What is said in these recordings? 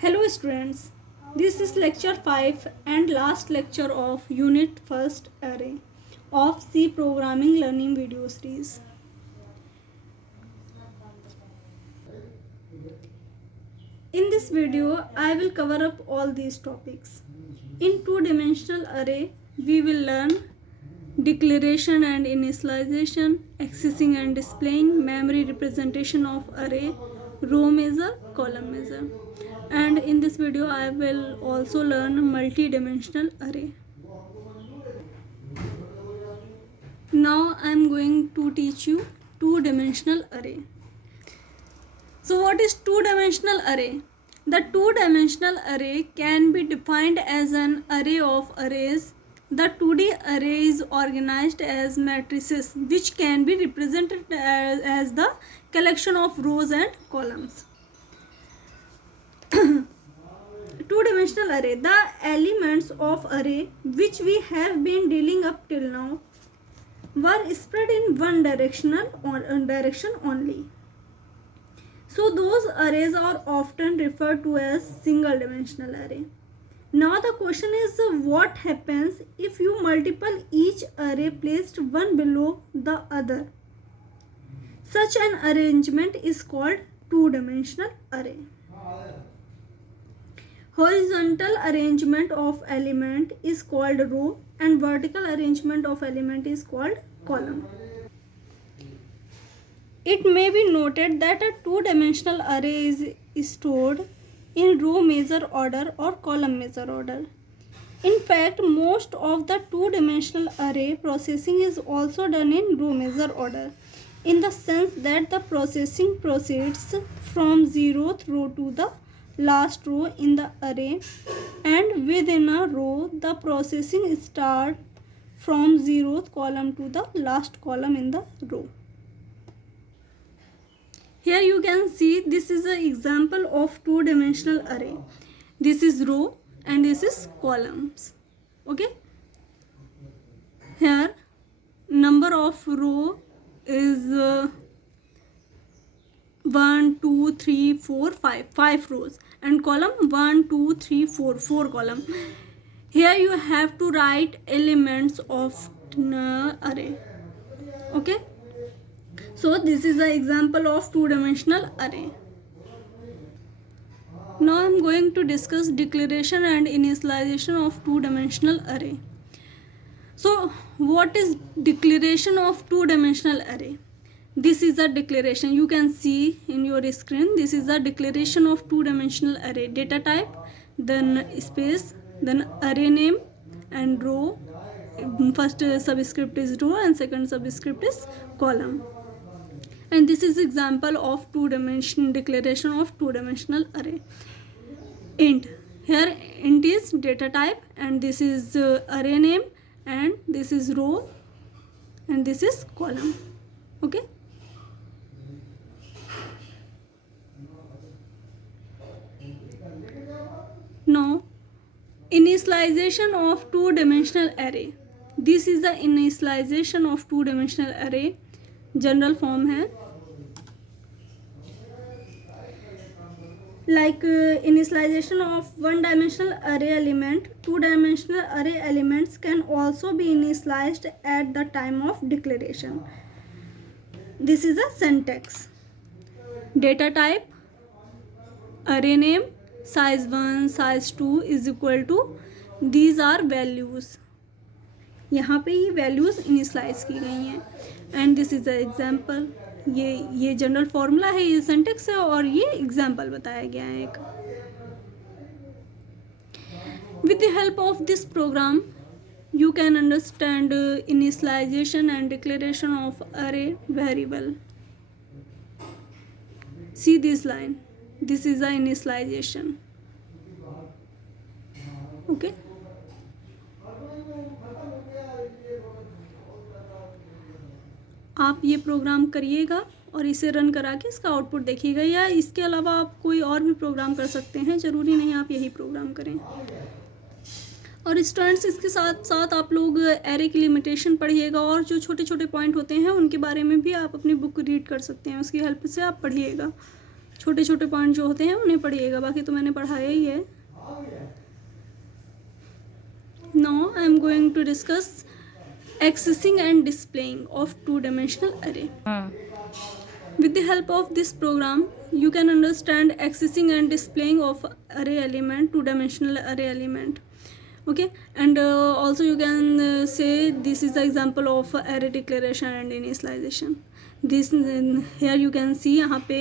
Hello students, this is lecture 5 and last lecture of unit first array of C programming learning video series. In this video, I will cover up all these topics. In two-dimensional array, we will learn declaration and initialization, accessing and displaying, memory representation of array, row measure, column measure. And in this video I will also learn multi-dimensional array. Now I am going to teach you two-dimensional array. So what is two-dimensional array? The two-dimensional array can be defined as an array of arrays. The 2D array is organized as matrices which can be represented as the collection of rows and columns. Two-dimensional array. The elements of array which we have been dealing up till now were spread in one direction only. So those arrays are often referred to as single dimensional array. Now the question is, what happens if you multiply each array placed one below the other? Such an arrangement is called two-dimensional array. Horizontal arrangement of element is called row and vertical arrangement of element is called column. It may be noted that a two-dimensional array is stored in row measure order or column measure order. In fact, most of the two-dimensional array processing is also done in row measure order, in the sense that the processing proceeds from 0th row to the last row in the array, and within a row the processing starts from 0th column to the last column in the row. Here you can see this is an example of two-dimensional array. This is row and this is columns. Okay. Here number of row is 1, 2, 3, 4, 5 rows, and column 1, 2, 3, 4 column. Here you have to write elements of array. Okay. So this is an example of two-dimensional array. Now I am going to discuss declaration and initialization of two-dimensional array. So what is declaration of two-dimensional array? This is a declaration. You can see in your screen. This is a declaration of two-dimensional array. Data type, then space, then array name and row. First subscript is row and second subscript is column. And this is example of two-dimensional declaration of two-dimensional array. Int. Here int is data type and this is array name and this is row and this is column. Okay. Now initialization of two-dimensional array. This is the initialization of two-dimensional array. General form है like initialization of one-dimensional array element. Two-dimensional array elements can also be initialized at the time of declaration. This is a syntax. Data type, array name, size 1, size 2 is equal to these are values. यहाँ पे ये values initialise की गई हैं and this is the example. ये general formula है, ये syntax है और ये एग्जाम्पल बताया गया है एक. With the help of this program you can understand initialization and declaration of array very well. See this line. This is the initialization. Okay. आप ये प्रोग्राम करिएगा और इसे रन करा के इसका आउटपुट देखिएगा, या इसके अलावा आप कोई और भी प्रोग्राम कर सकते हैं, ज़रूरी नहीं आप यही प्रोग्राम करें. और स्टूडेंट्स इसके साथ साथ आप लोग एरे की लिमिटेशन पढ़िएगा और जो छोटे छोटे पॉइंट होते हैं उनके बारे में भी आप अपनी बुक रीड कर सकते हैं, उसकी हेल्प से आप पढ़िएगा. छोटे छोटे पॉइंट जो होते हैं उन्हें पढ़िएगा, बाकी तो मैंने पढ़ाया ही है। Now I am going to discuss accessing and displaying of two-dimensional array. With the help of this program, you can understand accessing and displaying of array element, two-dimensional array element. Okay, and also you can say this is the example of array declaration and initialization. This here you can see यहाँ पे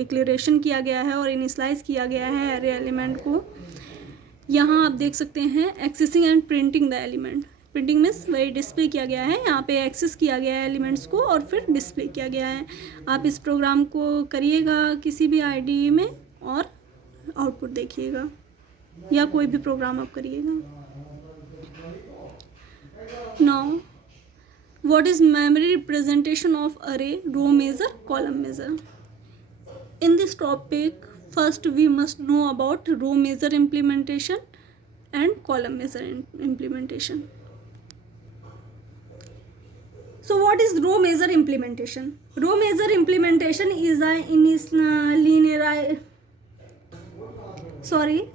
declaration किया गया है और initialize किया गया है array element को। यहाँ आप देख सकते हैं accessing and printing the element. Printing means वही डिस्प्ले किया गया है, यहाँ पे एक्सेस किया गया है एलिमेंट्स को और फिर डिस्प्ले किया गया है। आप इस प्रोग्राम को करिएगा किसी भी आईडीई में और आउटपुट देखिएगा, या कोई भी प्रोग्राम आप करिएगा। Now what is memory representation of array, row major, column major. In this topic first we must know about row major implementation and column major implementation. So what is row measure implementation? Row measure implementation is a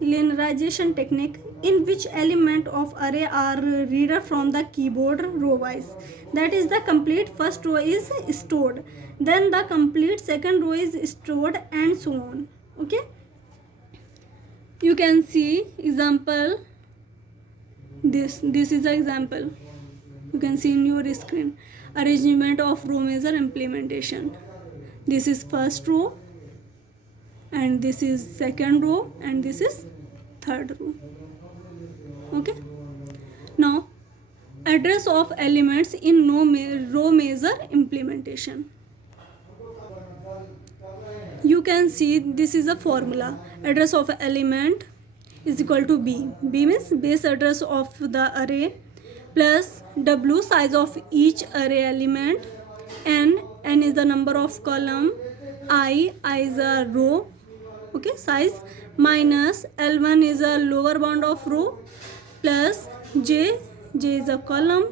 linearization technique in which element of array are read from the keyboard row wise. That is, the complete first row is stored, then the complete second row is stored, and so on. Okay, you can see example. This is the example you can see in your screen. Arrangement of row measure implementation. This is first row, and this is second row, and this is third row. Okay, now address of elements in row measure implementation. You can see this is a formula. Address of element is equal to b. B means base address of the array plus w, size of each array element, n is the number of column, I is a row, okay, size, minus l1 is a lower bound of row, plus j is a column,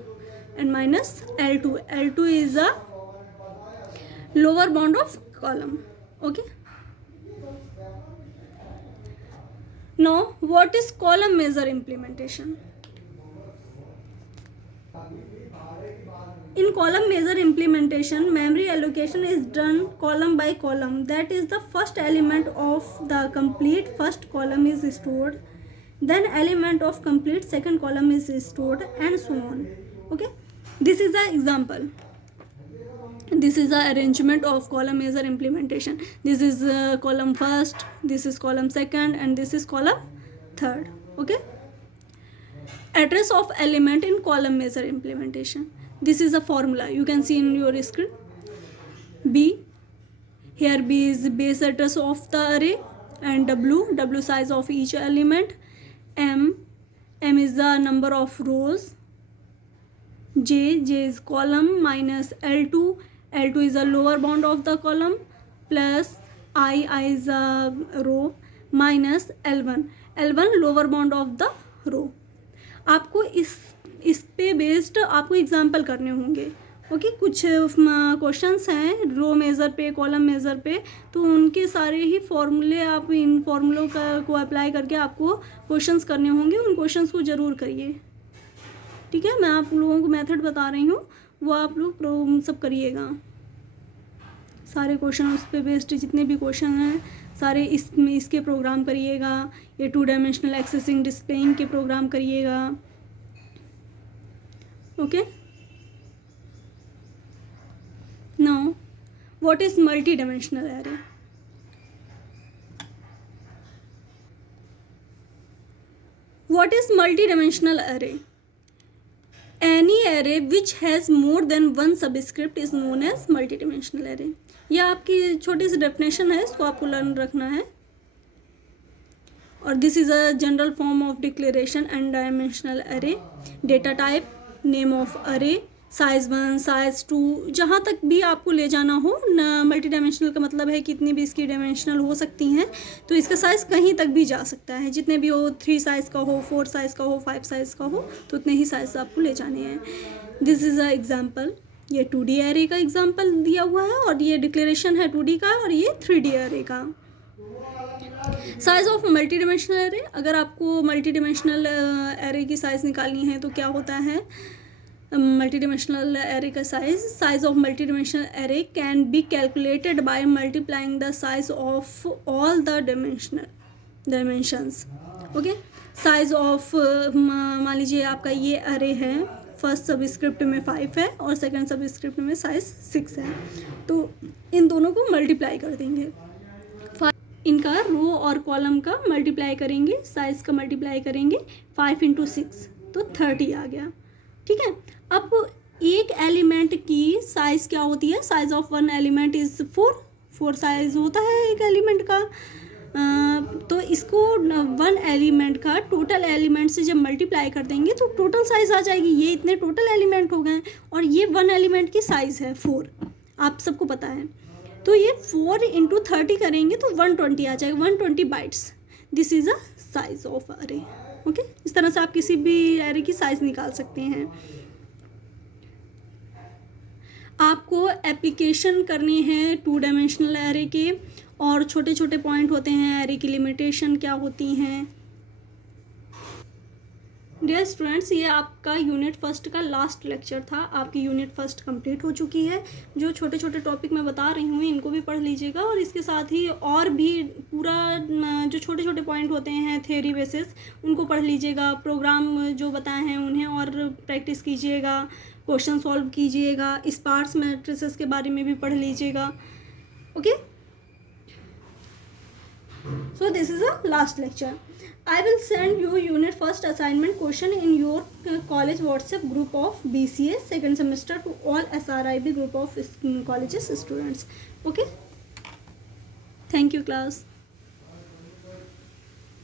and minus l2 is a lower bound of column. Okay, now what is column measure implementation? In column measure implementation, memory allocation is done column by column. That is, the first element of the complete first column is stored, then element of complete second column is stored, and so on. Okay, this is the example. This is the arrangement of column measure implementation. This is column first, this is column second, and this is column third. Okay, address of element in column measure implementation. This is a formula you can see in your screen. B, here b is base address of the array, and w size of each element, m is the number of rows, j is column, minus l2 is a lower bound of the column, plus I is a row, minus l1 lower bound of the row. आपको इस पे based आपको example करने होंगे. Okay, कुछ questions हैं रो measure पे, column measure पे, तो उनके सारे ही फॉर्मूले आप इन फॉर्मूलों को अप्लाई करके आपको क्वेश्चंस करने होंगे. उन क्वेश्चंस को ज़रूर करिए. ठीक है, मैं आप लोगों को मेथड बता रही हूँ, वो आप लोग सब करिएगा. सारे क्वेश्चन उस पे बेस्ड जितने भी क्वेश्चन हैं सारे इसके प्रोग्राम करिएगा. ये 2 डायमेंशनल एक्सेसिंग डिस्प्लेइंग के प्रोग्राम करिएगा. Okay, now what is multi dimensional array? What is multi-dimensional array? Any array which has more than one subscript is known as multi-dimensional array. यह आपकी छोटी सी डेफिनेशन है, इसको आपको लर्न रखना है. और this is a general form of declaration and dimensional अरे. डेटा टाइप, नेम ऑफ अरे, साइज 1, साइज 2, जहाँ तक भी आपको ले जाना हो. मल्टी डायमेंशनल का मतलब है कितनी भी इसकी डायमेंशनल हो सकती हैं, तो इसका साइज़ कहीं तक भी जा सकता है. जितने भी हो, 3 साइज़ का हो, 4 साइज़ का हो, 5 साइज़ का हो, तो उतने ही साइज़ आपको ले जाने हैं. This is a example. ये 2D एरे का एग्जांपल दिया हुआ है और ये डिक्लेरेशन है 2D का और ये 3D एरे का। Size of multi dimensional array, अगर आपको मल्टी डिमेंशनल एरे की साइज़ निकालनी है तो क्या होता है, मल्टी डिमेंशनल एरे का size of multi dimensional array can be calculated by multiplying the size of all the dimensions. Okay, size of मान लीजिए आपका ये अरे है, फर्स्ट सबस्क्रिप्ट में 5 है और सेकंड सबस्क्रिप्ट में साइज 6 है, तो इन दोनों को मल्टीप्लाई कर देंगे, इनका रो और कॉलम का मल्टीप्लाई करेंगे, साइज का मल्टीप्लाई करेंगे, 5 × 6 तो 30 आ गया। ठीक है, अब एक एलिमेंट की साइज क्या होती है, size of one element is 4 size होता है एक एलिमेंट का। तो इसको वन एलिमेंट का टोटल एलिमेंट से जब मल्टीप्लाई कर देंगे तो टोटल साइज आ जाएगी, ये इतने टोटल एलिमेंट हो गए और ये वन एलिमेंट की साइज है 4, आप सबको पता है। तो ये 4 × 30 करेंगे तो 120 आ जाएगा, 120 bytes. This is a size of अरे। ओके, इस तरह से आप किसी भी एरे की साइज निकाल सकते हैं। आपको एप्लीकेशन करने हैं 2 डायमेंशनल एरे के और छोटे छोटे पॉइंट होते हैं, एरे की लिमिटेशन क्या होती हैं। डियर स्टूडेंट्स, ये आपका यूनिट फर्स्ट का लास्ट लेक्चर था, आपकी यूनिट फर्स्ट कंप्लीट हो चुकी है। जो छोटे छोटे टॉपिक मैं बता रही हूँ इनको भी पढ़ लीजिएगा और इसके साथ ही और भी पूरा जो छोटे छोटे पॉइंट होते हैं थ्योरी बेसिस उनको पढ़ लीजिएगा, प्रोग्राम जो बताए हैं उन्हें और प्रैक्टिस कीजिएगा, क्वेश्चन सॉल्व कीजिएगा, स्पार्स मैट्रिसेस के बारे में भी पढ़ लीजिएगा। Okay, so this is a last lecture. I will send you unit first assignment question in your college WhatsApp group of BCA second semester to all SRIB group of colleges students. Okay, thank you class.